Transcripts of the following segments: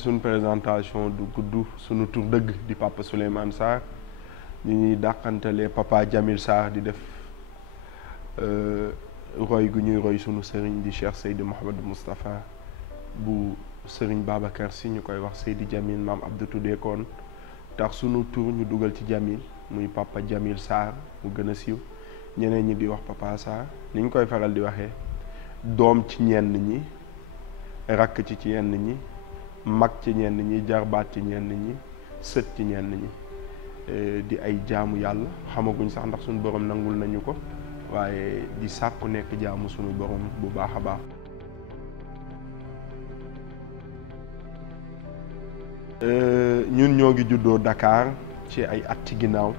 suñ présentation du gudd suñu tur dëgg di Papa Souleymane Sarr ñu ñuy dàqantelee Papa Jamil Sarr di def roy gu ñuy roy sunu sëriñ di Cheikh Seydi Mouhamadou Moustapha bu sëriñ Babacar Sy ñu koy wax Seydi Jamil maam Abdou tuddeekoon tax sunu tur ñu dugal ci Jamil muy Papa Jamil Sarr mu gën a siiw ñeneen ñi di wax Papa Sarr ni ñu koy faral di waxee doom ci ñenn ñi rakk ci ñenn ñi mag ci ñenn ñi jarbaat ci ñenn ñi sët ci ñenn ñi di ay jaamu yàlla xamaguñ sax ndax suñu borom nangul nañu ko waaye di sàkku nekk jaamu suñu borom bu baax a baax. ñun ñoo ngi juddoo Dakar ci ay at ci ginnaaw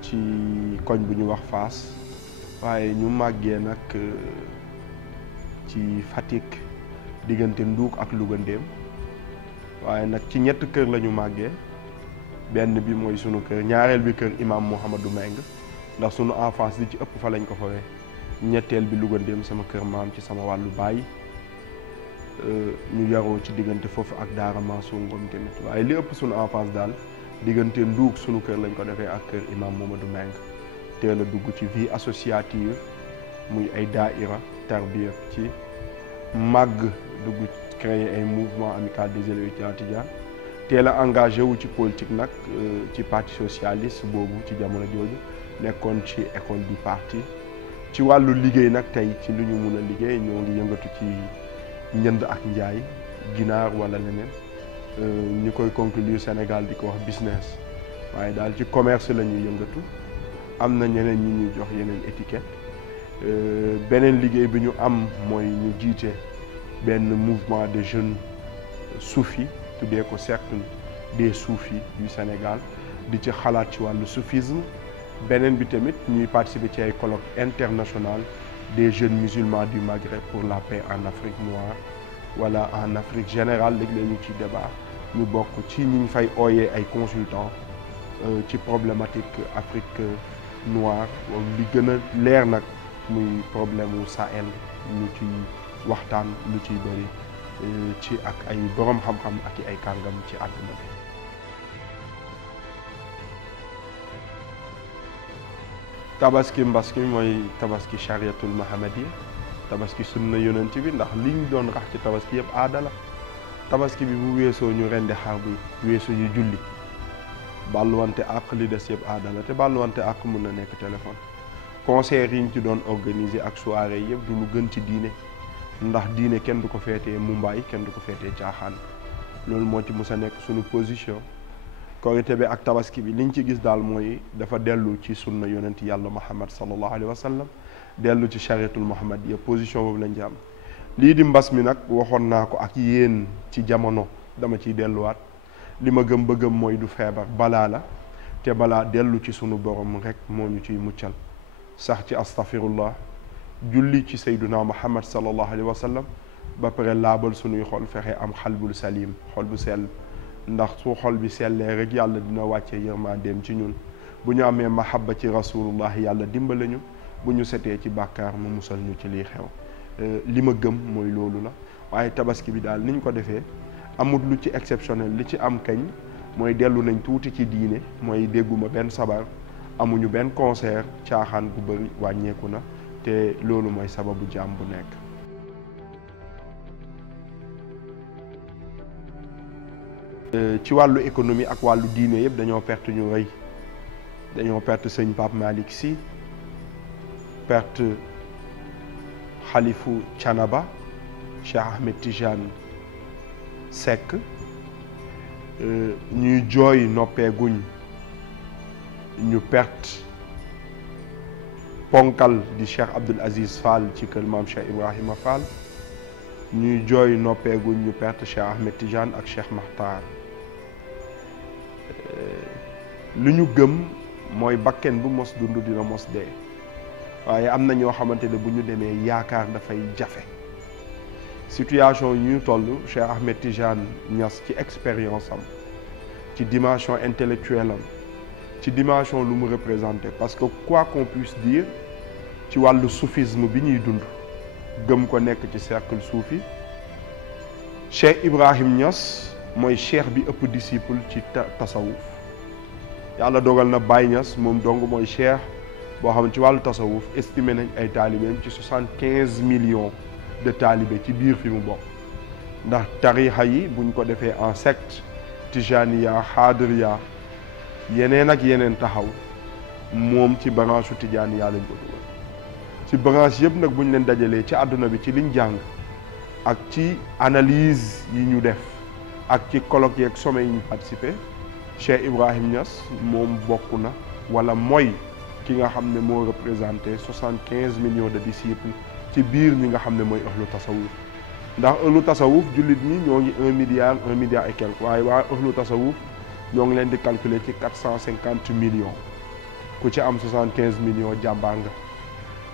ci koñ bu ñu wax Fass waaye ñu màggee nag ci Fatick diggante Nduuk ak Louga Ndéem waaye nag ci ñett kër la ñu màggee benn bi mooy sunu kër ñaareel bi kër imam Mouhamadou Meng ndax sunu enfance li ci ëpp fa lañ ko fawee ñetteel bi Louga Ndéem sama kër maam ci sama wàllu baay ñu yaroo ci diggante foofu ak Daara Mansour Ngom tamit waaye li ëpp sunu enfance daal diggante Nduuk sunu kër lañ ko defee ak kër imam Mouhamadou Meng teel a dugg ci vie associative muy ay daaira tarbiya ci màgg dugg créer ay mouvement amical des élèves étudiants Tidjane teel a engagé wu ci politique nag ci parti socialiste boobu ci jamono jooju nekkoon ci école du parti ci wàllu liggéey nag tey ci lu ñu mun a liggéey ñoo ngi yëngatu ci njënd ak njaay ginaar wala leneen ñu koy conclure Sénégal di ko wax business waaye daal ci commerce la ñuy yëngatu am na ñeneen ñi ñuy jox yeneen étiquette beneen liggéey bi ñu am mooy ñu jiite benn mouvement de jeunes soufis tuddee ko cercle des soufis du Sénégal di ci xalaat ci wàllu soufisme beneen bi tamit ñuy participer ci ay colloque international des jeunes musulmans du Maghreb pour la paix en Afrique noire wala en Afrique générale léeg-léeg ñu ci débat ñu bokk ci ñi ñu fay ooyee ay consultants ci problématique Afrique noire li gën a leer nag muy problème wu Sahel ñu ci waxtaan lu ciy bëri ci ak ay borom xam-xam ak ay kàngam ci àdduna bi. tabaski mbaski mooy tabaski chariatul mahamadiya tabaski sunna yonent bi ndax liñ doon rax ci tabaski yëpp aada la tabaski bi bu weesoo ñu rendi xar bi weesoo ñu julli bàlluwante àq li des yëpp aada la te bàlluwante àq mun na nekk téléphone. concert yi ñu ci doon organiser ak soirée yëpp du lu gën ci diine ndax diine kenn du ko feetee Mumbaay kenn du ko feetee caaxaan loolu moo ci mës a nekk suñu position. korité bi ak tabaski bi liñ ci gis daal mooy dafa dellu ci sunna yonent yàlla Muhammad sallallahu alayhi wa sallam dellu ci chariatul Muhammadiyya position boobu lañ ci am. lii di mbas mi nag waxoon naa ko ak yéen ci jamono dama ciy delluwaat li ma gëm ba gëm mooy du feebar balaa la te balaa dellu ci sunu borom rek moo ñu ciy muccal. sax ci astaghfirullah julli ci sayduna Muhammad sallallahu alayhi wa sallam ba pare laabal sunuy xol fexe am xalbul salim xol bu sell ndax su xol bi sellee rek yàlla dina wàcce yërmandeem ci ñun bu ñu amee mahabba ci rasulullah yàlla dimbale ñu bu ñu setee ci bàkkaar mu musal ñu ci lii xew li ma gëm mooy loolu la waaye tabaski bi daal niñ ko defee amul lu ci exceptionnel li ci am kañ mooy dellu nañ tuuti ci diine mooy dégguma benn sabar amuñu benn concert caaxaan gu bëri wàññeeku na te loolu mooy sababu jaam bu nekk. ci wàllu économie ak wàllu diine yëpp dañoo perte ñu rëy dañoo perte sëñ Pape Malick Sy perte xalifu Canaba Cheikh Ahmed Tijane Seck ñuy jooy noppeeguñ ñu perte ponkal di Cheikh Abdoul Aziz Fall ci kër maam Cheikh Ibrahima Fall ñuy jooy noppeeguñ ñu perte Cheikh Ahmed Tijane ak Cheikh Makhtar lu ñu gëm mooy bakken bu mos dund dina mos dee waaye am na ñoo xamante ne bu ñu demee yaakaar dafay jafe situation yi ñu toll Cheikh Ahmed Tijane Niass ci expérience am ci dimension intellectuelle am ci dimension lu mu représenté parce que quoi qu'on puisse dire ci wàllu soufisme bi ñuy dund gëm ko nekk ci cercle soufi Cheikh Ibrahim Niass mooy cheikh bi ëpp disciple ci tasawuf yàlla dogal na Baye Niass moom dong mooy cheikh boo xam ne ci wàllu tasawuf estimé nañ ay taalibeem ci 75 millions de taalibe ci biir fi mu bokk ndax tarixa yi buñ ko defee en secte tijaniya xaadiriya yeneen ak yeneen taxaw moom ci branche tijaniya lañ ko dugal ci branche yëpp nag buñ leen dajalee ci àdduna bi ci liñ jàng ak ci analyse yi ñu def ak ci colloque yeeg sommet yi ñu participé Cheikh Ibrahim Niass moom bokk na wala mooy ki nga xam ne moo représenté 75 millions de disciples ci biir ñi nga xam ne mooy ëhlu tasawuf ndax ëhlu tasawuf jullit ñi ñoo ngi 1 milliard et quelque waaye waa ëhlu tasawuf ñoo ngi leen di calculer ci 450 millions ku ci am 75 millions jàmbaar nga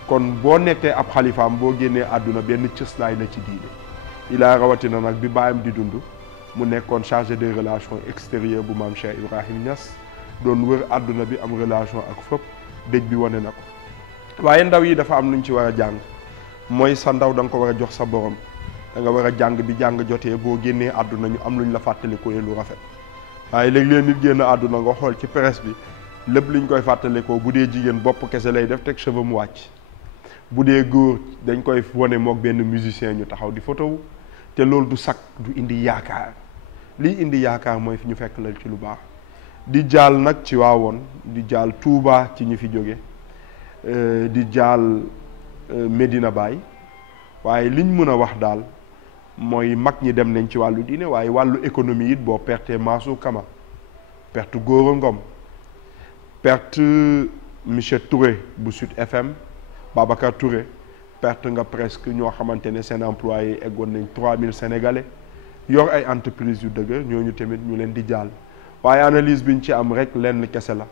kon boo nekkee ab xalifaam boo génnee àdduna benn cëslaay la ci diine ilaa rawatina nag bi baayam di dund mu nekkoon chargé des relations extérieures bu maam Cheikh Ibrahim Niass doon wër àdduna bi am relation ak fépp dëj bi wane na ko waaye ndaw yi dafa am luñ ci war a jàng mooy sa ndaw da nga ko war a jox sa borom da nga war a jàng bi jàng jotee boo génnee àdduna ñu am luñ la fàttalikoo lu rafet waaye léeg-léeg nit génn àdduna nga xool ci presse bi lépp liñ koy fàttalikoo bu dee jigéen bopp kese lay def teg cheveux mu wàcc bu dee góor dañ koy wane mook benn musicien ñu taxaw di photo te loolu du sakk du indi yaakaar lii indi yaakaar mooy fi ñu fekk la ci lu baax di jaal nag ci waawoon di jaal Touba ci ñi fi jóge di jaal Medina Baye waaye liñ mën a wax daal mooy mag ñi dem nañ ci wàllu diine waaye wàllu économie it boo perte Mansour Kama perte Gora Ngom perte monsieur Touré bu Sud FM Babacar Touré perte nga presque ñoo xamante ne seen employé eggoon nañ 3000 sénégalais yor ay entreprise yu dëgg ñooñu tamit ñu leen di jaal waaye analyse biñ ci am rek lenn kese la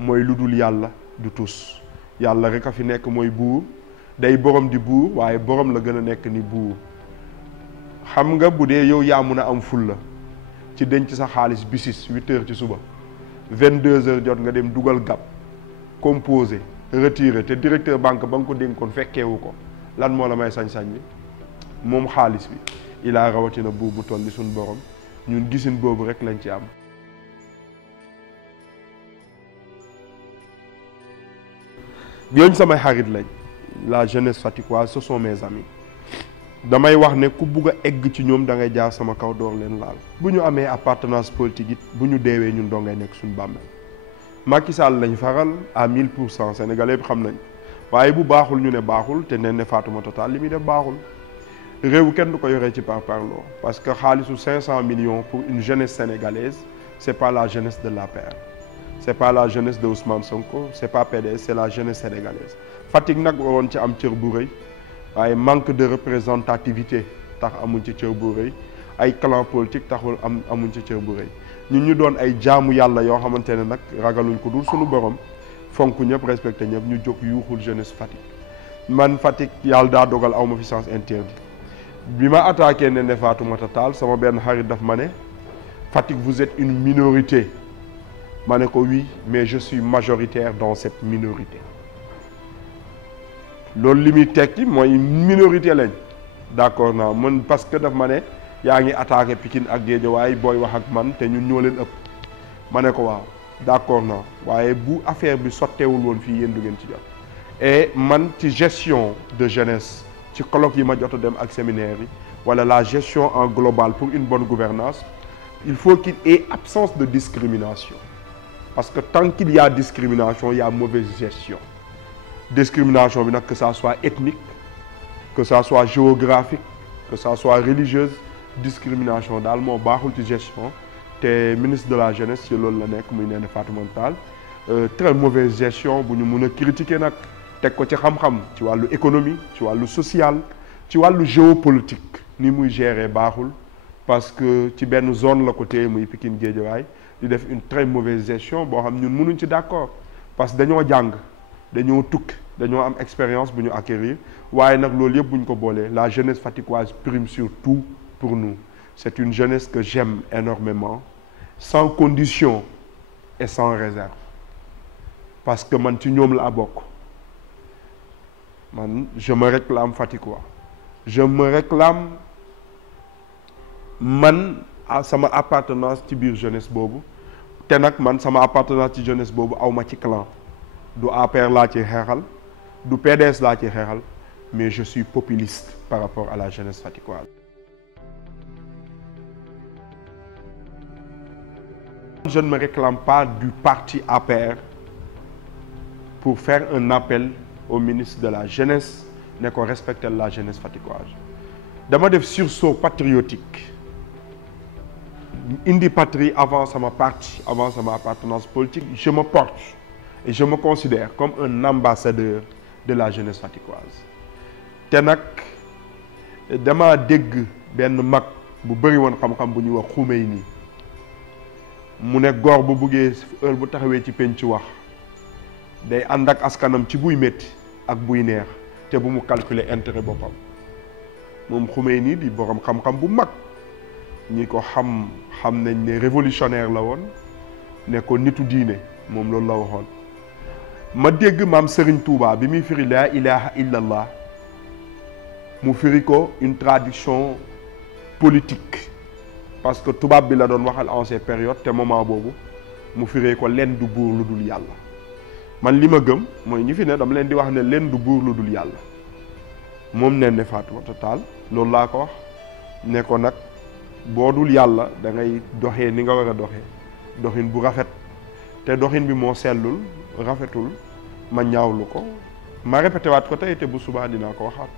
mooy lu dul yàlla du tus yàlla rek a fi nekk mooy buur day borom di buur waaye borom la gën a nekk ni buur xam nga bu dee yow yaa mun a am ful la ci denc sa xaalis bisis 8 heures ci suba 22 heures jot nga dem dugal gab composé retiré te directeur banque ba nga ko dénkoon fekkeewu ko lan moo la may sañ-sañ bi moom xaalis bi ilaa rawatina buur bu toll ni suñ borom ñun gisin boobu rek lañ ci am. ñooñu samay xarit lañ la jeunesse faticoise ce sont mes amis damay wax ne ku bugg a egg ci ñoom da ngay jaar sama kaw door leen laal. bu ñu amee appartenance politique it bu ñu deewee ñun doo ngay nekk suñu bàmmeel Macky Sall lañ faral à 1000% sénégalais bi xam nañ waaye bu baaxul ñu ne baaxul te nee ne Fatoumata Tall li muy def baaxul. réew kenn du ko yoree ci parparloo parce que xaalisu 500 millions pour une jeunesse sénégalaise c'est pas la jeunesse de l'APR c'est pas la jeunesse de Ousmane Sonko c'est pas PDS c'est la jeunesse sénégalaise Fatick nag waroon ci am cër bu rëy waaye manque de représentativité tax amuñ ci cër bu rëy ay clan politique taxul amuñ ci cër bu rëy ñun ñu doon ay jaamu yàlla yoo xamante ne nag ragaluñ ko dul suñu borom fonk ñëpp respecté ñëpp ñu jóg yuuxul jeunesse Fatick man Fatick yàlla daa dogal awma fi sens interdit bi ma attaqué ne Fatoumata Tall sama benn xarit daf ma ne Fatick vous êtes une minorité ma ne ko oui mais je suis majoritaire dans cette minorité loolu li muy tekki mooy minorité lañ d'accord naa man parce que daf ma ne yaa ngi attaqué Pikine ak Guédiawaye booy wax ak man te ñun ñoo leen ëpp ma ne ko waaw d'accord naa waaye bu affaire bi sotteewul woon fii yéen du ngeen ci jot et man ci gestion de jeunesse ci colloque yi ma jot a dem ak séminaire yi wala la gestion en global pour une bonne gouvernance il faut qu'il y ait absence de discrimination parce que tant qu'il y a discrimination il y a mauvaise gestion discrimination bi nag que ça soit ethnique que ça soit géographique que ça soit religieuse discrimination daal moo baaxul ci gestion te ministre de la jeunesse ci loolu la nekk muy nee na Fatoumata Tall très mauvaise gestion bu ñu mun a critiquer nag teg ko ci xam-xam ci wàllu économie ci wàllu social ci wàllu géopolitique ni muy gérer baaxul parce que ci benn zone la ko téye muy Pikine Guédiawaye di def une très mauvaise gestion boo xam ñun mënuñ ci d'accord parce que dañoo jàng dañoo tukki dañoo am expérience bu ñu acquérir waaye nag loolu yëpp bu ñu ko boolee la jeunesse faticoise prime sur tout pour nous c'est une jeunesse que j'aime énormément sans condition et sans réserve parce que man ci ñoom laa bokk man je me réclame faticois je me réclame man sama appartenance ci biir jeunesse boobu te nag man sama appartenance ci jeunesse boobu awma ci clan du APR laa ci xeexal du PDS laa ci xeexal mais je suis populiste par rapport à la jeunesse faticoise. Je ne me réclame pas du parti APR pour faire un appel au ministre de la jeunesse ne ko respecter la jeunesse faticoise. Dama def sursaut patriotique indi patrie avant sama parti, avant sama appartenance politique. Je me porte et je me considère comme un ambassadeur de la jeunesse faticoise. Te nag dama dégg benn mag bu bëri woon xam-xam bu ñuy wax Khomeini mu ne góor bu buggee heure bu taxawee ci penc wax day ànd ak askanam ci buy métti ak buy neex te bu mu calculer intérêt boppam. moom Khomeini di borom xam-xam bu mag ñi ko xam nañ ne révolutionnaire la woon ne ko nitu diine moom loolu la waxoon. ma dégg maam Serigne Touba bi muy firi laa ilaha illallah mu firi ko une traduction politique parce que tubaab bi la doon waxal en ces périodes te moment boobu mu firee ko leen du buur lu dul yàlla. man li ma gëm mooy ñi fi ne dama leen di wax ne leen du buur lu dul yàlla. moom nen ne Fatoumata Tall loolu laa ko wax ne ko nag boo dul yàlla da ngay doxee ni nga war a doxee doxin bu rafet te doxin bi moo sellul rafetul ma ñaawlu ko ma répété waat ko tey te bu subaa dinaa ko waxaat.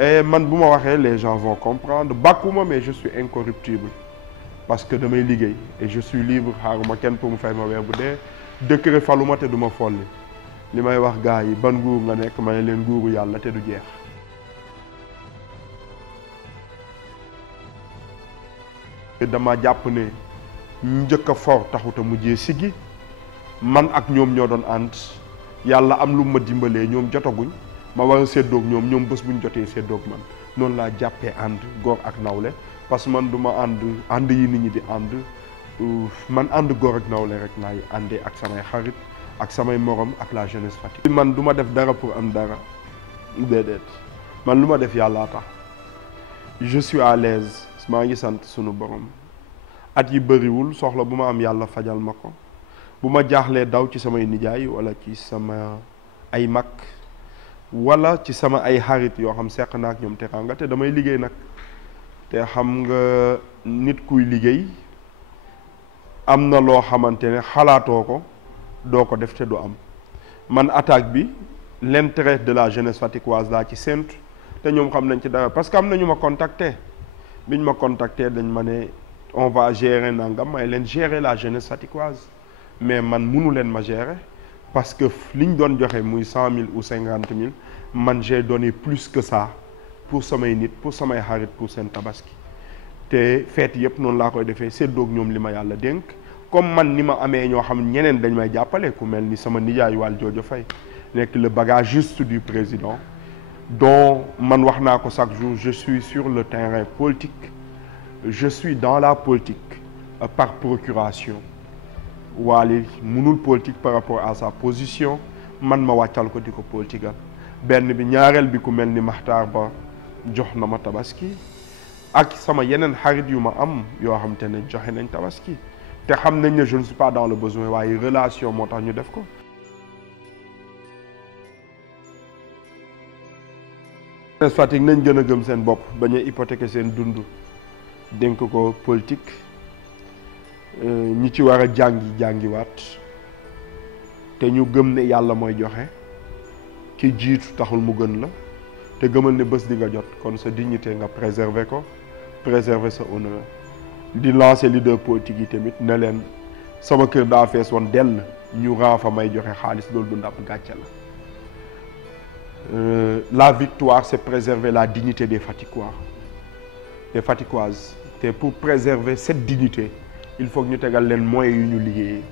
Et man bu ma waxee les gens vont comprendre bàkkuma mais je suis incorruptible parce que damay liggéey et je suis libre xaaruma kenn pour mu fay ma weer bu dee décret faluma te du ma folli li may wax gars yi ban nguur nga nekk ma ne leen nguuru yàlla te du jeex. dama jàpp ne njëkk a for taxuta mujjee siggi man ak ñoom ñoo doon ànd yàlla am lu ma dimbalee ñoom jotaguñ ma war a séddoog ñoom bés buñ jotee séddoog man noonu laa jàppee ànd góor ak nawle parce que man du ma ànd yi nit ñi di ànd man ànd góor ak nawle rek laay àndee ak samay xarit ak samay morom ak la jeunesse Fatick. man du ma def dara pour am dara déedéet man lu ma def yàllaa tax je suis à l'aise maa ngi sant sunu borom at yi bëriwul soxla bu ma am yàlla fajal ma ko bu ma jaaxlee daw ci samay nijaay wala ci sama ay mag wala ci sama ay xarit yoo xam seq naa ak ñoom teraanga te damay liggéey nag te xam nga nit kuy liggéey am na loo xamante ne xalaatoo ko doo ko def te du am man attaque bi l'intérêt de la jeunesse faticoise laa ci séntu te ñoom xam nañ ci dara parce que am na ñu ma contacté biñ ma contacté dañ ma ne on va gérer nangam may leen gérer la jeunesse faticoise mais man munu leen ma gérer parce que liñ doon joxe muy 100 000 ou 50 000 man j'ai donné plus que ça pour samay nit pour samay xarit pour seen tabaski te feet yëpp noonu laa koy defee séddoog ñoom li ma yàlla dénk comme man ni ma amee ñoo xam ñeneen dañ may jàppale ku mel ni sama nijaay Wal Joojo Fay nekk le bagagiste du président dont man wax naa ko chaque jour je suis sur le terrain politique je suis dans la politique par procuration Wally mënul politique par rapport à sa position man ma wàccal ko di ko politigal benn bi ñaareel bi ku mel ni Maxtaar Ba jox na ma tabaski ak sama yeneen xarit yu ma am yoo xam te ne joxe nañ tabaski te xam nañ ne je ne suis pas dans le besoin waaye relation moo tax ñu def ko. jeunesse Fatick nañ gën a gëm seen bopp bañ a hypothéquer seen dund dénk ko politique ñi ci war a jàngiwaat te ñu gëm ne yàlla mooy joxe ki jiitu taxul mu gën la te gëmal ne bés di nga jot kon sa dignité nga préserver ko préserver sa honneur di lancer leader politique yi tamit ne leen sama kër daa fees woon dell ñu fa may joxe xaalis loolu du ndam gàcce la. La victoire c'est préserver la dignité des Faticois des Faticoises te pour préserver cette dignité il faut que ñu tegal leen moyens yu ñu liggéeyee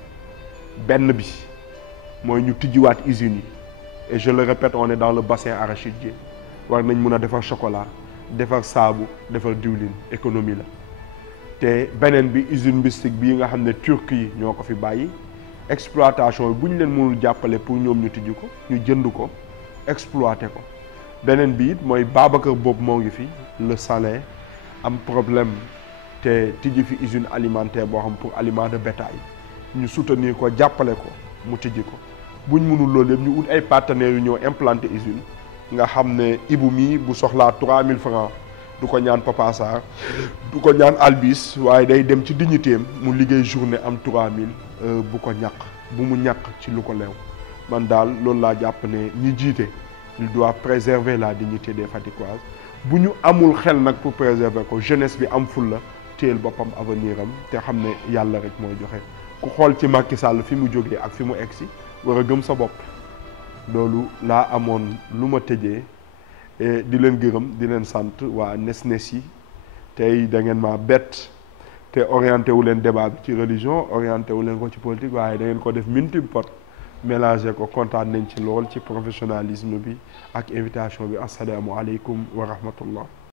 benn bi mooy ñu tijjiwaat usines yi et je le répète on est dans le bassin arachidier war nañ mun a defar chocolat defar saabu defar diwlin économie la te beneen bi usine bistique bii nga xam ne Turquie yi ñoo ko fi bàyyi exploitation bu ñu leen mënul jàppale pour ñoom ñu tijji ko ñu jënd ko exploité ko beneen bi it mooy Babacar boobu moo ngi fi le Salin am problème te tijji fi usine alimentaire boo xam pour aliment de bétail ñu soutenir ko jàppale ko mu tijji ko buñ mënul loolu yëpp ñu ut ay partenaires yu ñëw implanter usine nga xam ne Ibou mii bu soxlaa 3000 francs du ko ñaan Papa Sarr du ko ñaan Albis waaye day dem ci dignitéem mu liggéey journée am 3000 bu ko ñàkk bu mu ñàkk ci lu ko leew man daal loolu laa jàpp ne ñi jiite il doit préserver la dignité des Faticoises bu ñu amul xel nag pour préserver ko jeunesse bi am fulla téel boppam avenir am te xam ne yàlla rek mooy joxe ku xool ci Macky Sall fi mu jógee ak fi mu egsi war a gëm sa bopp loolu laa amoon lu ma tëjee di leen gërëm di leen sant waa nes yi tey da ngeen ma bett te orienté wu leen débat bi ci religion orienté wu leen ko ci politique waaye da ngeen ko def multiple pot mélangé ko kontaan nañ ci lool ci professionnalisme bi ak invitation bi assalaamu aleykum wa rahmatullah